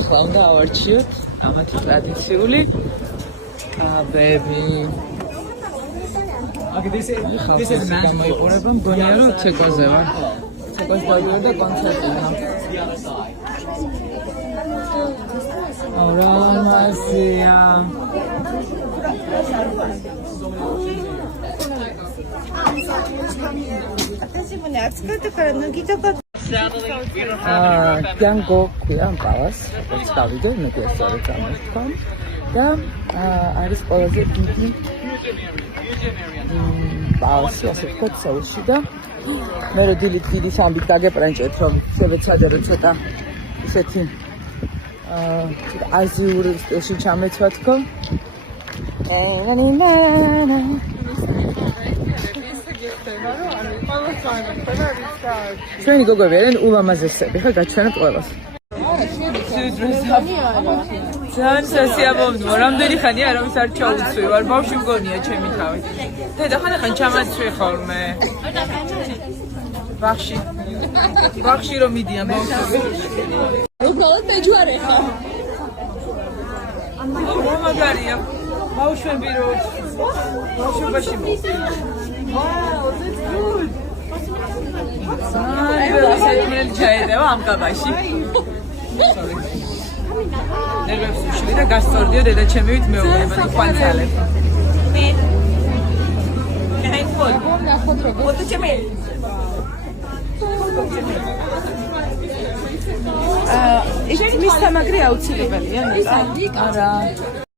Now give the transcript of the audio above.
ეხლა უნდა ავარჩიოთ ამათი ტრადიციული კაბები. This is მოიყურება მგონია რომ ცეკვაზე ვარ. ცეკვას დავიარ და კონცერტია. ორა მასია. Django ქვია ამ კავას, რაც დავიდე, მეტი ასწავლე გამოსთან და არის ყველაზე დიდი ბავშვი, ასე ვთქვათ, სეულში და მე რო დიდი სამბით დაგეპრენჭეთ, რომ შევეცადე ცოტა ისეთი აზიური სტილში ჩამეცვა თქო. ჩვენი გოგოები არიან ულამაზესები, ხა გაჩვენებ ყველას. ძალიან სასიამოვნოა, რამდენი ხანია არავის არ ჩაუცვი ვარ, ბავშვი მგონია ჩემი თავი. დედა ხან ჩამაცვი ხოლმე. ბაღში რომ მიდიან ბავშვები. უბრალოდ მეჯვარე ხარ. რა მაგარია. ბავშვები რო ბავშვობაში Wow, that's good. საერთოდ ჩაედევა ამ კაბაში. ნერვებს უშლი და გასწორდიო დედა ჩემივით მეუბნება თუ ხანცალებ. მე. გაიფოლ. ფოტო ჩემი. ის მის სამაგრი აუცილებელია, ნეტა. არა.